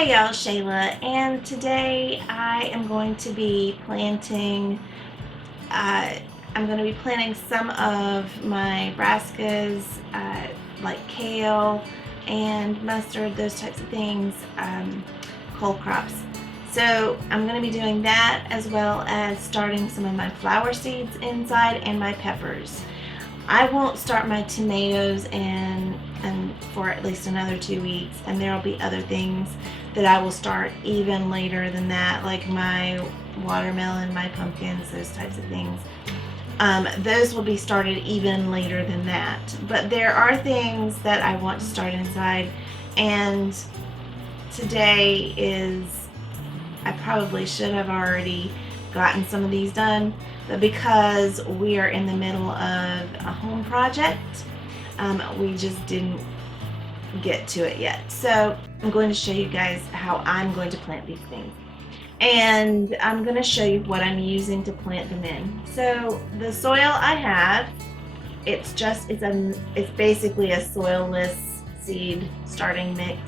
Hey y'all, Shayla, and today I am going to be planting. Uh, I'm going to be planting some of my brassicas, like kale and mustard, those types of things, cole crops. So I'm going to be doing that as well as starting some of my flower seeds inside and my peppers. I won't start my tomatoes and for at least another 2 weeks, and there will be other things that I will start even later than that, like my watermelon, my pumpkins, those types of things. Those will be started even later than that. But there are things that I want to start inside, and today is, I probably should have already gotten some of these done, but because we are in the middle of a home project, we just didn't get to it yet. So I'm going to show you guys how I'm going to plant these things. And I'm going to show you what I'm using to plant them in. So the soil I have, it's basically a soilless seed starting mix.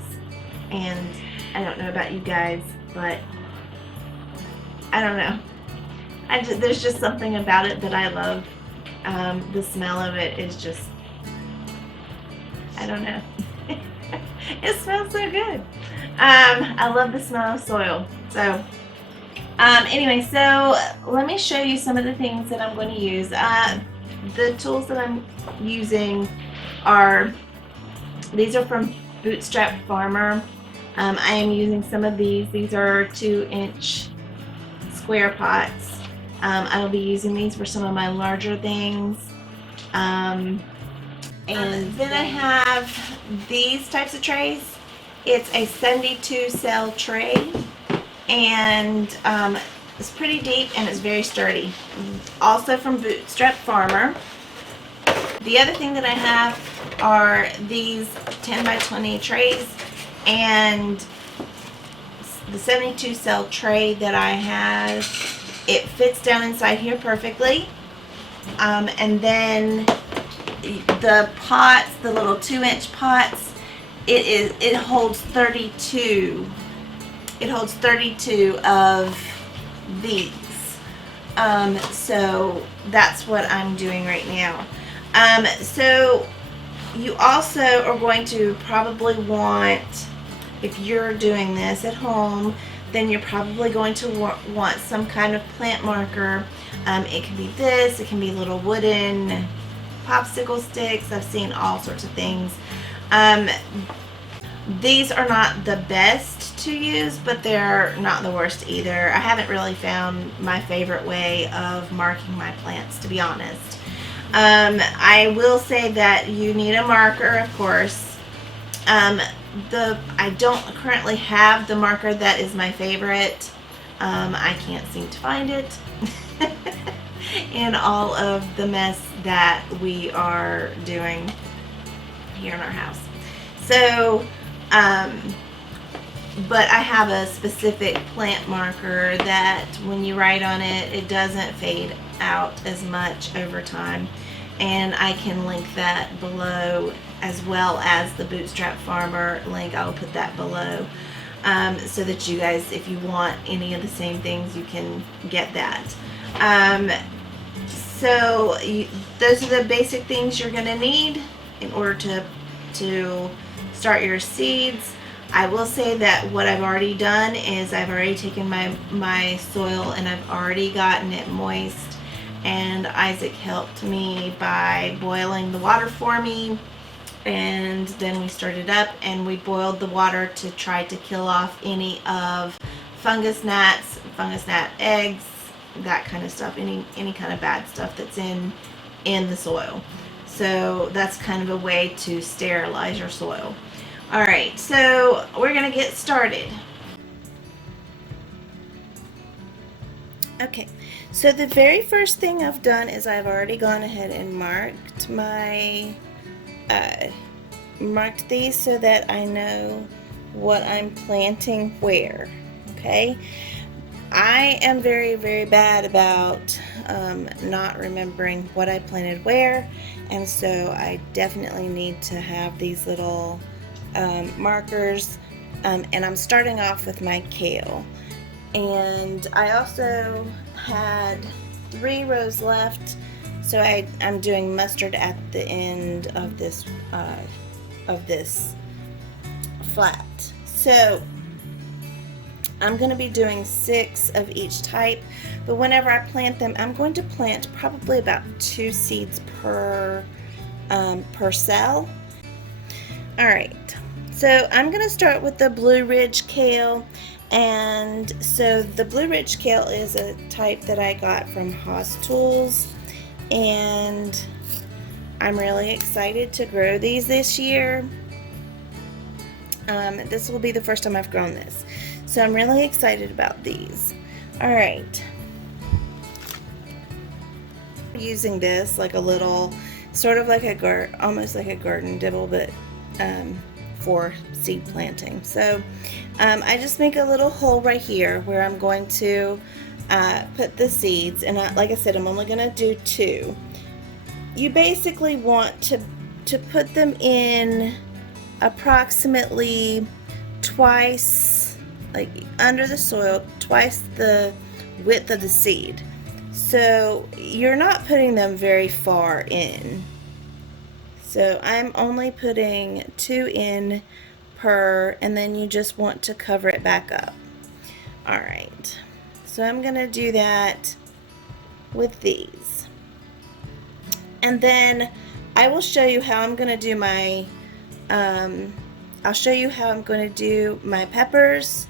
And I don't know about you guys, but I don't know. There's just something about it that I love. The smell of it is just, I don't know. It smells so good. I love the smell of soil. So anyway, so let me show you some of the things that I'm going to use. The tools that I'm using these are from Bootstrap Farmer. I am using some of these. These are 2-inch square pots. I will be using these for some of my larger things. And then I have these types of trays. It's a 72 cell tray, and it's pretty deep and it's very sturdy. Also from Bootstrap Farmer. The other thing that I have are these 10 by 20 trays, and the 72 cell tray that I have, it fits down inside here perfectly. And then the pots, the little 2-inch pots, it holds 32. It holds 32 of these. So that's what I'm doing right now. So you also are going to probably want, if you're doing this at home, then you're probably going to want some kind of plant marker. It can be this, it can be little wooden popsicle sticks. I've seen all sorts of things. These are not the best to use, but they're not the worst either. I haven't really found my favorite way of marking my plants, to be honest. I will say that you need a marker, of course. I don't currently have the marker that is my favorite. I can't seem to find it in all of the mess that we are doing here in our house. So, but I have a specific plant marker that when you write on it, it doesn't fade out as much over time. And I can link that below, as well as the Bootstrap Farmer link. I'll put that below, so that you guys, if you want any of the same things, you can get that. Those are the basic things you're going to need in order to start your seeds. I will say that what I've already done is I've already taken my soil and I've already gotten it moist. And Isaac helped me by boiling the water for me, and then we stirred it up and we boiled the water to try to kill off any of fungus gnats, fungus gnat eggs, that kind of stuff, any kind of bad stuff that's in the soil. So that's kind of a way to sterilize your soil. Alright, so we're going to get started. Okay, so the very first thing I've done is I've already gone ahead and marked these so that I know what I'm planting where. Okay, I am very, very bad about not remembering what I planted where, and so I definitely need to have these little markers and I'm starting off with my kale. And I also had 3 rows left, so I'm doing mustard at the end of this flat. So I'm going to be doing 6 of each type, but whenever I plant them, I'm going to plant probably about 2 seeds per cell. All right, so I'm going to start with the Blue Ridge Kale. And so the Blue Ridge Kale is a type that I got from Haas Tools, and I'm really excited to grow these this year. This will be the first time I've grown this, so I'm really excited about these. All right, using this like a little, sort of like almost like a garden dibble, but for seed planting. So I just make a little hole right here where I'm going to put the seeds, and like I said, I'm only going to do 2. You basically want to put them in approximately twice, like under the soil, twice the width of the seed. So you're not putting them very far in. So I'm only putting 2 in per, and then you just want to cover it back up. All right, so I'm gonna do that with these. And then I will show you how I'm gonna do my, I'll show you how I'm going to do my peppers,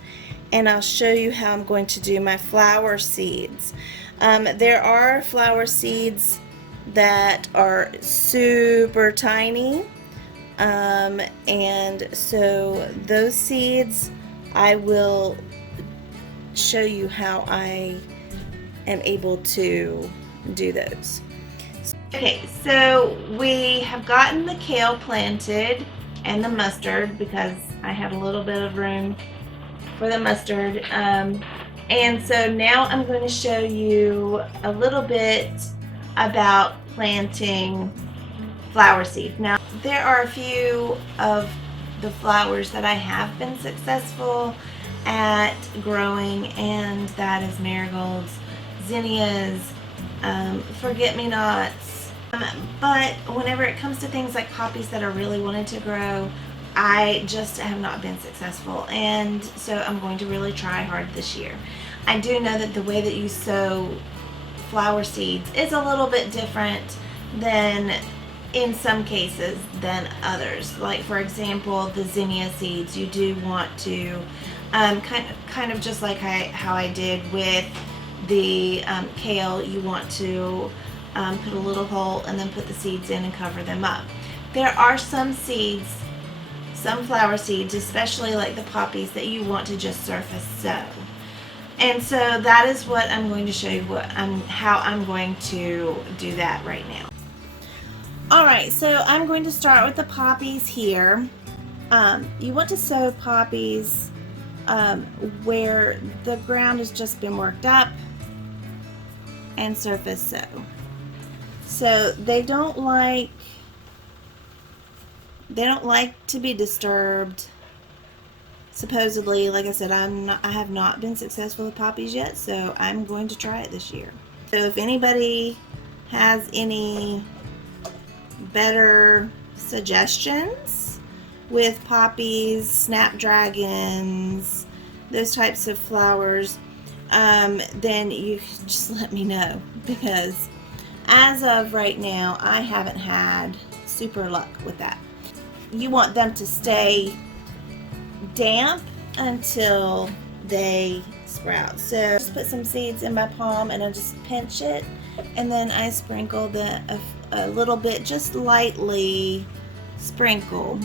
and I'll show you how I'm going to do my flower seeds. There are flower seeds that are super tiny, and so those seeds I will show you how I am able to do those. Okay, so we have gotten the kale planted and the mustard, because I have a little bit of room for the mustard. And so now I'm going to show you a little bit about planting flower seeds. Now, there are a few of the flowers that I have been successful at growing, and that is marigolds, zinnias, forget-me-nots. But whenever it comes to things like poppies that I really wanted to grow, I just have not been successful, and so I'm going to really try hard this year. I do know that the way that you sow flower seeds is a little bit different than, in some cases, than others. Like, for example, the zinnia seeds, you do want to kind of just like how I did with the kale, you want to put a little hole and then put the seeds in and cover them up. There are some seeds, some flower seeds, especially like the poppies, that you want to just surface sow. And so that is what I'm going to show you, how I'm going to do that right now. Alright, so I'm going to start with the poppies here. You want to sow poppies where the ground has just been worked up, and surface sow. So they don't like to be disturbed. Supposedly, like I said, I have not been successful with poppies yet, so I'm going to try it this year. So if anybody has any better suggestions with poppies, snapdragons, those types of flowers, then you just let me know, because as of right now, I haven't had super luck with that. You want them to stay damp until they sprout. So just put some seeds in my palm, and I just pinch it, and then I sprinkle a little bit, just lightly sprinkle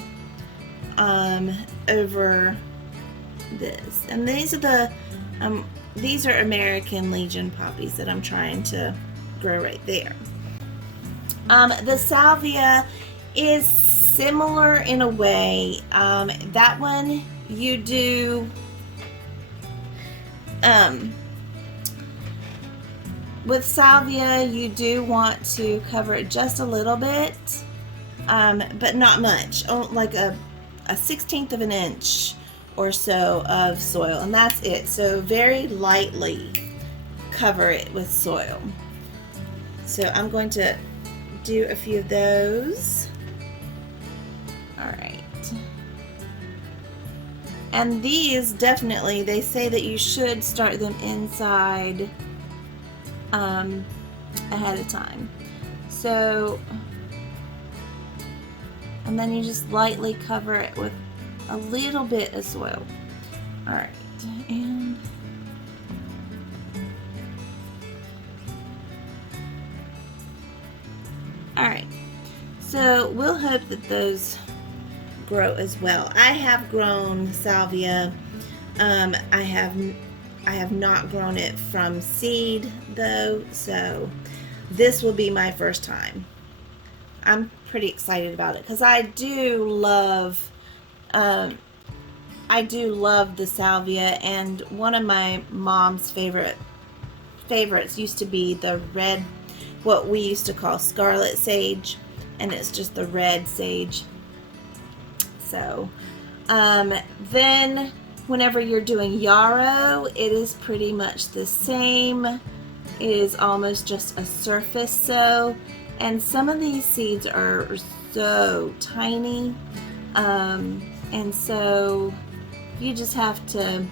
over this. And these are American Legion poppies that I'm trying to grow right there. The salvia is similar in a way. That one you do with salvia, you do want to cover it just a little bit, but not much. Like a 1/16 of an inch or so of soil, and that's it. So very lightly cover it with soil. So I'm going to do a few of those. All right. And these definitely, they say that you should start them inside ahead of time. So, and then you just lightly cover it with a little bit of soil. All right, and all right. So we'll hope that those grow as well. I have grown salvia. I have not grown it from seed though, so this will be my first time. I'm pretty excited about it because I do love the salvia, and one of my mom's favorites used to be the red, what we used to call scarlet sage, and it's just the red sage. So then whenever you're doing yarrow, it is pretty much the same. It is almost just a surface sow, and some of these seeds are so tiny, and so you just have to,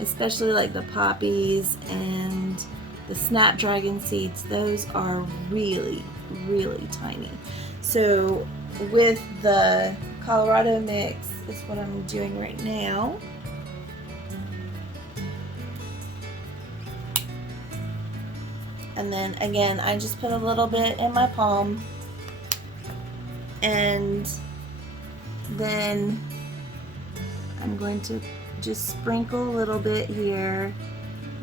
especially like the poppies and the snapdragon seeds, those are really, really tiny. So with the Colorado mix is what I'm doing right now. And then again, I just put a little bit in my palm, and then I'm going to just sprinkle a little bit here,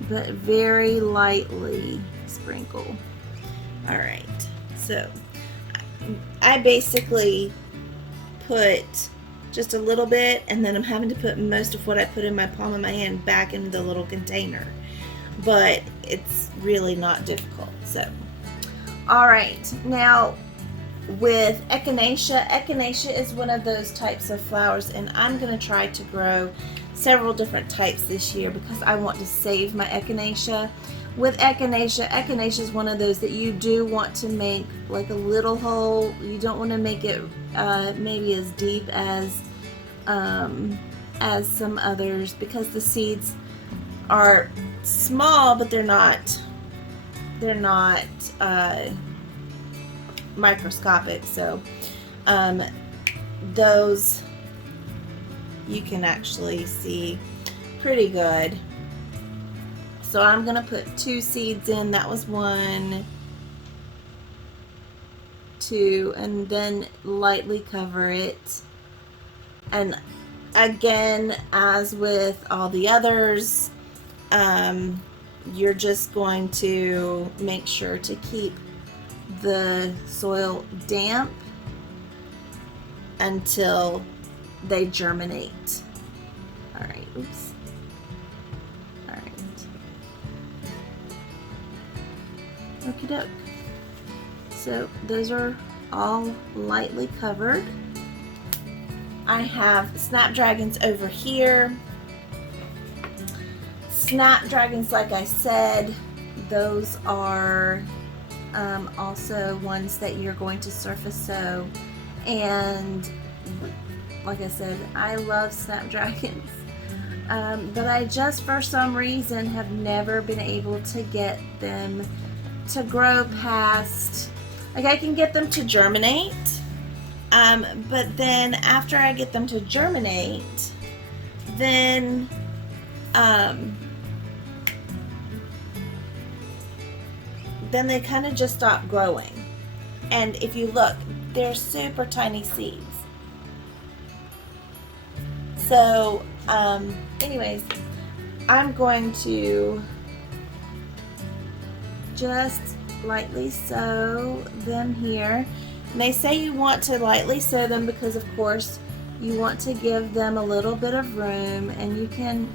but very lightly sprinkle. All right, so I basically put just a little bit, and then I'm having to put most of what I put in my palm of my hand back into the little container, but it's really not difficult. So all right, now with echinacea is one of those types of flowers, and I'm going to try to grow several different types this year because I want to save my echinacea. With echinacea is one of those that you do want to make like a little hole. You don't want to make it maybe as deep as some others, because the seeds are small, but they're not microscopic. So those you can actually see pretty good. So I'm gonna put 2 seeds in. That was 1, 2, and then lightly cover it. And again, as with all the others, you're just going to make sure to keep the soil damp until they germinate. All right, oops. All right. Okie doke. So those are all lightly covered. I have snapdragons over here. Snapdragons, like I said, those are also ones that you're going to surface sow, and like I said, I love snapdragons, but I just for some reason have never been able to get them to grow past, like I can get them to germinate, but then after I get them to germinate, then they kind of just stop growing. And if you look, they're super tiny seeds. So anyways, I'm going to just lightly sow them here. And they say you want to lightly sow them because of course you want to give them a little bit of room, and you can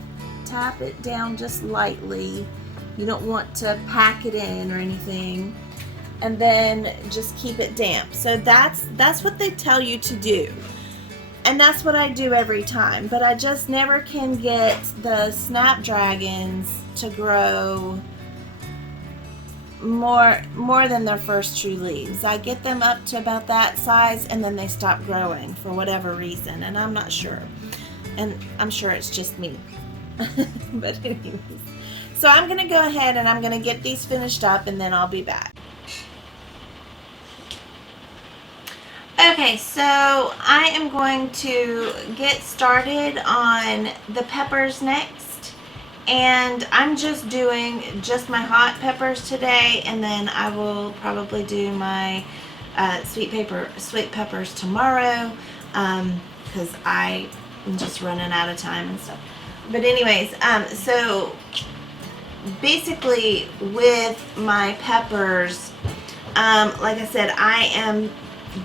tap it down just lightly. You don't want to pack it in or anything, and then just keep it damp. So that's what they tell you to do. And that's what I do every time, but I just never can get the snapdragons to grow more than their first true leaves. I get them up to about that size and then they stop growing for whatever reason, and I'm not sure. And I'm sure it's just me. But anyways, so I'm going to go ahead and I'm going to get these finished up and then I'll be back. Okay, so I am going to get started on the peppers next, and I'm just doing just my hot peppers today, and then I will probably do my sweet peppers tomorrow, because I'm just running out of time and stuff. But anyways, so basically with my peppers, like I said, I am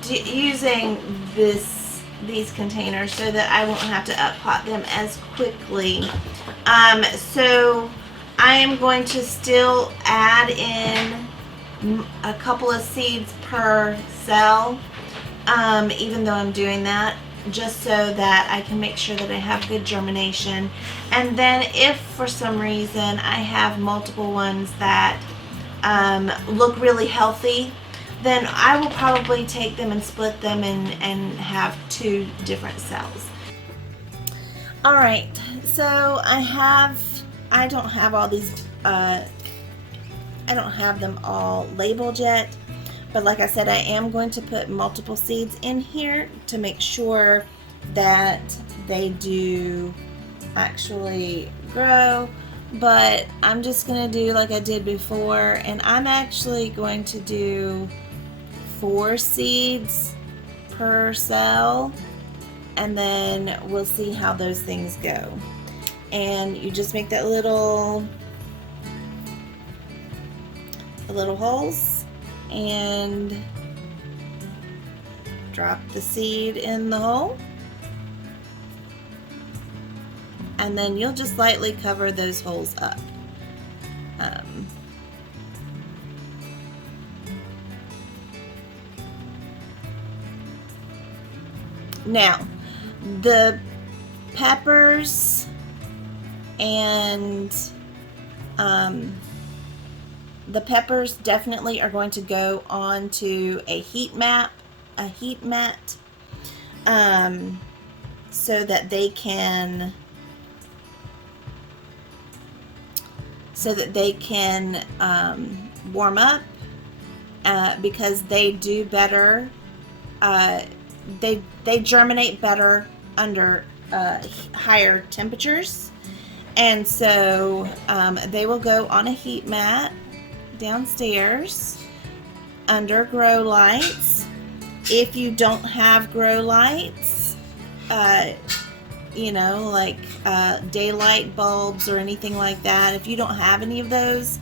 using these containers so that I won't have to uppot them as quickly. So I am going to still add in a couple of seeds per cell, even though I'm doing that, just so that I can make sure that I have good germination. And then if for some reason I have multiple ones that look really healthy, then I will probably take them and split them and have 2 different cells. Alright, so I don't have all these, I don't have them all labeled yet, but like I said, I am going to put multiple seeds in here to make sure that they do actually grow. But I'm just going to do like I did before, and I'm actually going to do 4 seeds per cell, and then we'll see how those things go. And you just make that little holes and drop the seed in the hole, and then you'll just lightly cover those holes up. Now, the peppers and the peppers definitely are going to go onto a heat mat, so that they can warm up, because they do better. They germinate better under higher temperatures, and so they will go on a heat mat downstairs under grow lights. If you don't have grow lights, you know, like daylight bulbs or anything like that, if you don't have any of those,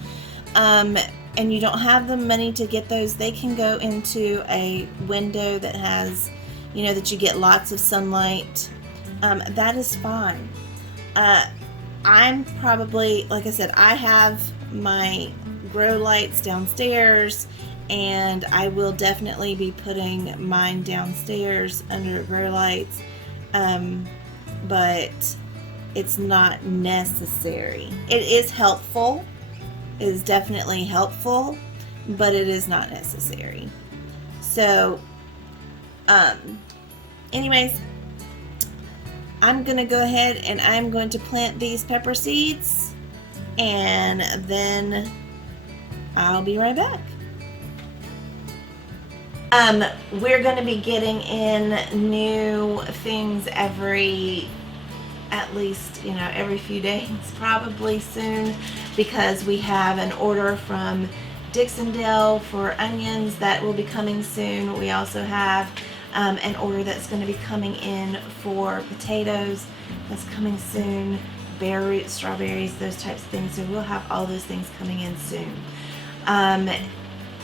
and you don't have the money to get those, they can go into a window that has, you know, that you get lots of sunlight. That is fine. I'm probably, like I said, I have my grow lights downstairs, and I will definitely be putting mine downstairs under grow lights, but it's not necessary. It is helpful. It is definitely helpful, but it is not necessary. So anyways, I'm gonna go ahead and I'm going to plant these pepper seeds, and then I'll be right back. We're going to be getting in new things at least, you know, every few days, probably soon, because we have an order from Dixondale for onions that will be coming soon. We also have an order that's going to be coming in for potatoes that's coming soon, bare root strawberries, those types of things. So we'll have all those things coming in soon.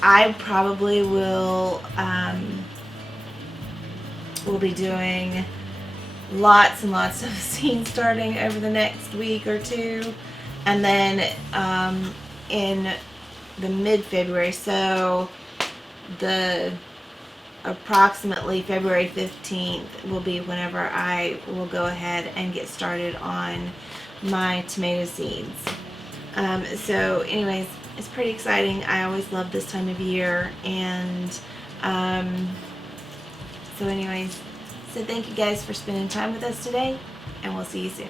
I probably will be doing lots and lots of seed starting over the next week or two, and then in the mid-February, so the approximately February 15th will be whenever I will go ahead and get started on my tomato seeds. So anyways, it's pretty exciting. I always love this time of year, and so anyways, so thank you guys for spending time with us today, and we'll see you soon.